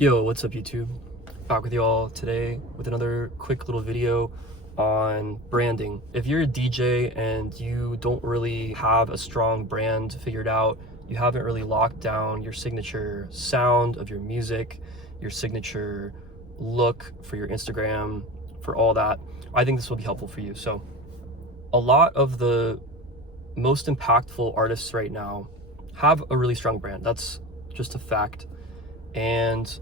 Yo, what's up YouTube? Back with y'all today with another quick little video on branding. If you're a DJ and you don't really have a strong brand figured out, you haven't really locked down your signature sound of your music, your signature look for your Instagram, for all that, I think this will be helpful for you. So a lot of the most impactful artists right now have a really strong brand. That's just a fact. And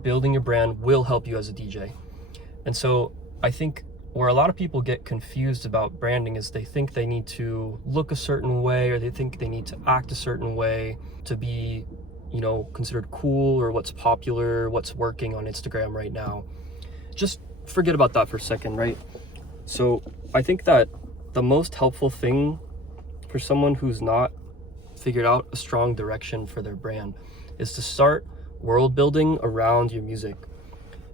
building your brand will help you as a DJ. And so I think where a lot of people get confused about branding is they think they need to look a certain way, or they think they need to act a certain way to be, considered cool, or what's popular, what's working on Instagram right now. Just forget about that for a second, right? So I think that the most helpful thing for someone who's not figured out a strong direction for their brand is to start world building around your music.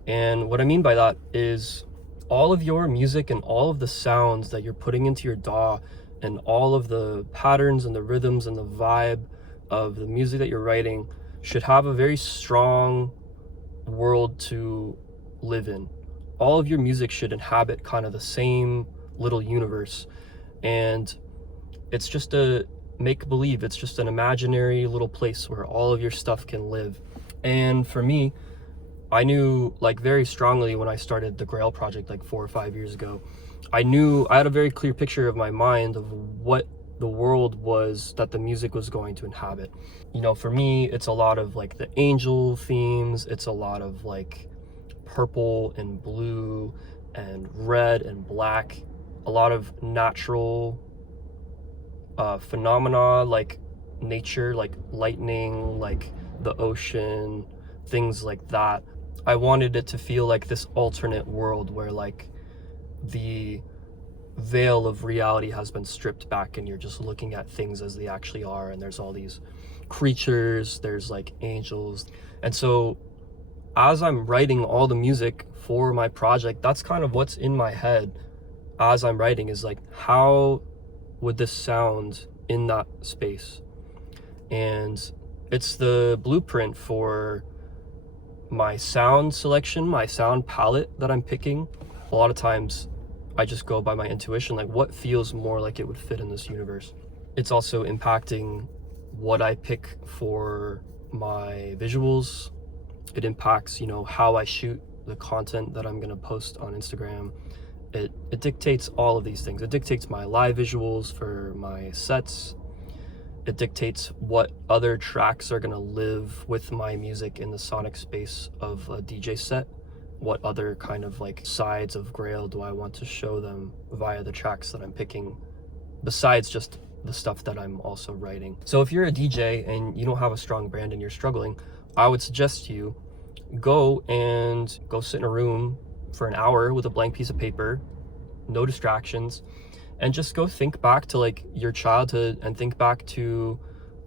And what I mean by that is all of your music and all of the sounds that you're putting into your DAW and all of the patterns and the rhythms and the vibe of the music that you're writing should have a very strong world to live in. All of your music should inhabit kind of the same little universe, and it's just a make-believe. It's just an imaginary little place where all of your stuff can live. And for me, I knew very strongly when I started the Grail project 4 or 5 years ago, I had a very clear picture of my mind of what the world was that the music was going to inhabit. For me, it's a lot of the angel themes. It's a lot of purple and blue and red and black, a lot of natural phenomena like nature, like lightning, like the ocean, things like that. I wanted it to feel like this alternate world where the veil of reality has been stripped back and you're just looking at things as they actually are, and there's all these creatures, there's angels. And so as I'm writing all the music for my project, that's kind of what's in my head as I'm writing, is how would this sound in that space? And it's the blueprint for my sound selection, my sound palette that I'm picking. A lot of times I just go by my intuition, what feels more like it would fit in this universe. It's also impacting what I pick for my visuals. It impacts, how I shoot the content that I'm gonna post on Instagram. It dictates all of these things. It dictates my live visuals for my sets. It dictates what other tracks are gonna live with my music in the sonic space of a DJ set. What other kind of sides of Grail do I want to show them via the tracks that I'm picking, besides just the stuff that I'm also writing. So if you're a DJ and you don't have a strong brand and you're struggling, I would suggest you go sit in a room for an hour with a blank piece of paper, no distractions, and just go think back to your childhood, and think back to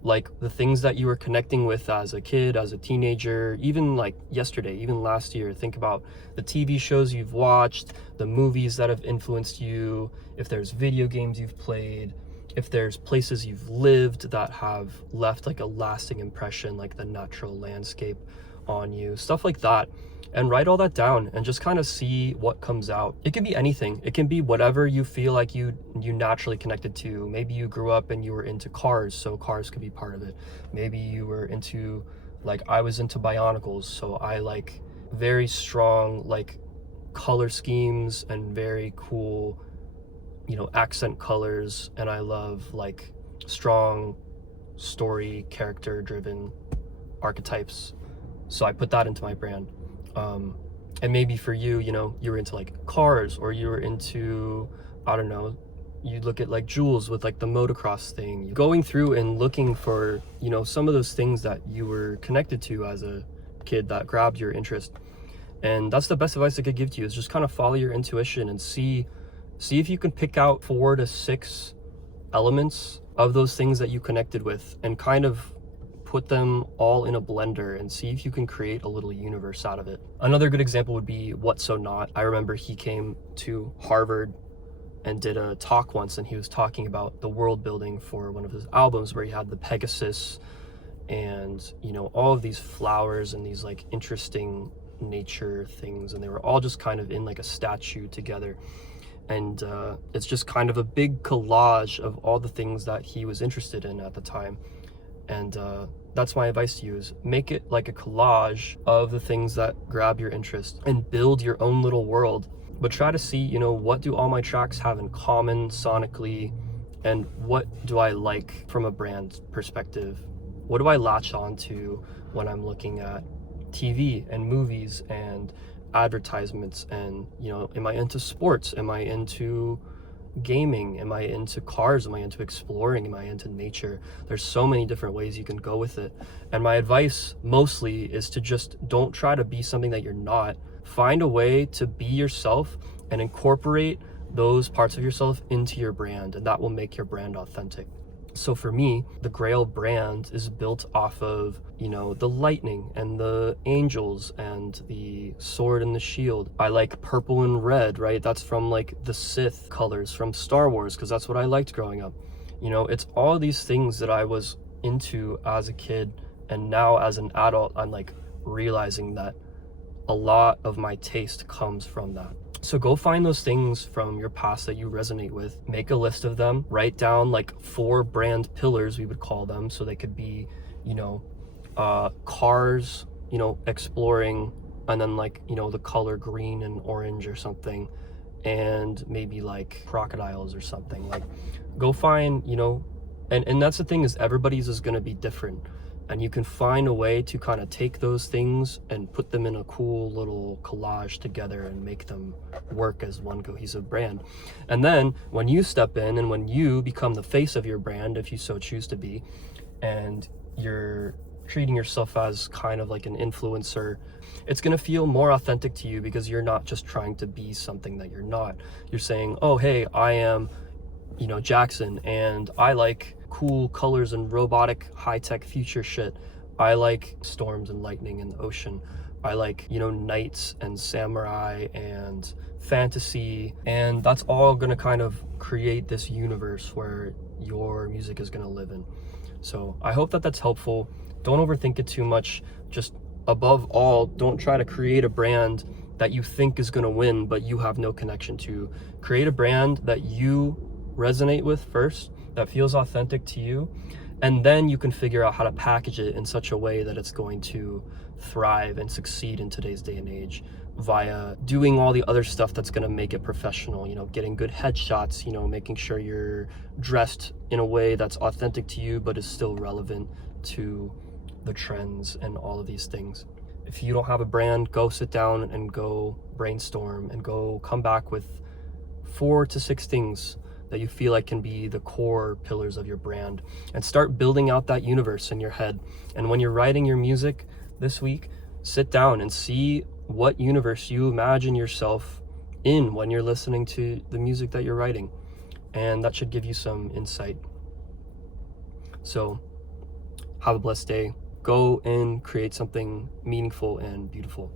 the things that you were connecting with as a kid, as a teenager, even yesterday, even last year. Think about the TV shows you've watched, the movies that have influenced you, if there's video games you've played, if there's places you've lived that have left a lasting impression, the natural landscape on you, stuff like that. And write all that down and just kind of see what comes out. It can be anything. It can be whatever you feel like you naturally connected to. Maybe you grew up and you were into cars, so cars could be part of it. Maybe you were into, I was into Bionicles, so I very strong color schemes and very cool accent colors, and I love strong story, character driven archetypes. So I put that into my brand. And maybe for you, you were into cars, or you were into, I don't know, you look at Jules with the motocross thing. Going through and looking for, some of those things that you were connected to as a kid that grabbed your interest. And that's the best advice I could give to you, is just kind of follow your intuition and see if you can pick out 4 to 6 elements of those things that you connected with, and kind of put them all in a blender and see if you can create a little universe out of it. Another good example would be What So Not. I remember he came to Harvard and did a talk once, and he was talking about the world building for one of his albums, where he had the Pegasus and, you know, all of these flowers and these like interesting nature things, and they were all just kind of in like a statue together. And it's just kind of a big collage of all the things that he was interested in at the time. And that's my advice to you, is make it like a collage of the things that grab your interest and build your own little world. But try to see, you know, what do all my tracks have in common sonically, and what do I like from a brand perspective? What do I latch on to when I'm looking at TV and movies and advertisements? And, you know, am I into sports? Am I into gaming? Am I into cars? Am I into exploring? Am I into nature? There's so many different ways you can go with it. And my advice mostly is to just don't try to be something that you're not. Find a way to be yourself and incorporate those parts of yourself into your brand, and that will make your brand authentic. So for me, the Grail brand is built off of, you know, the lightning and the angels and the sword and the shield. I like purple and red, right? That's from like the Sith colors from Star Wars, because that's what I liked growing up. You know, it's all these things that I was into as a kid, and now as an adult, I'm like realizing that a lot of my taste comes from that. So go find those things from your past that you resonate with, make a list of them, write down like 4 brand pillars, we would call them. So they could be, you know, cars, you know, exploring, and then like, you know, the color green and orange or something, and maybe like crocodiles or something. Like, go find, you know, and that's the thing, is everybody's is going to be different. And you can find a way to kind of take those things and put them in a cool little collage together and make them work as one cohesive brand. And then when you step in and when you become the face of your brand, if you so choose to be, and you're treating yourself as kind of like an influencer, it's going to feel more authentic to you, because you're not just trying to be something that you're not. You're saying, oh, hey, I am, you know, Jackson, and I like cool colors and robotic high-tech future shit. I like storms and lightning and the ocean. I like, you know, knights and samurai and fantasy, and that's all gonna kind of create this universe where your music is gonna live in. So I hope that that's helpful. Don't overthink it too much. Just above all, don't try to create a brand that you think is gonna win but you have no connection to. Create a brand that you resonate with first, that feels authentic to you, and then you can figure out how to package it in such a way that it's going to thrive and succeed in today's day and age, via doing all the other stuff that's going to make it professional. You know, getting good headshots, you know, making sure you're dressed in a way that's authentic to you but is still relevant to the trends and all of these things. If you don't have a brand, go sit down and go brainstorm and go come back with 4 to 6 things that you feel like can be the core pillars of your brand, and start building out that universe in your head. And when you're writing your music this week, sit down and see what universe you imagine yourself in when you're listening to the music that you're writing, and that should give you some insight. So have a blessed day. Go and create something meaningful and beautiful.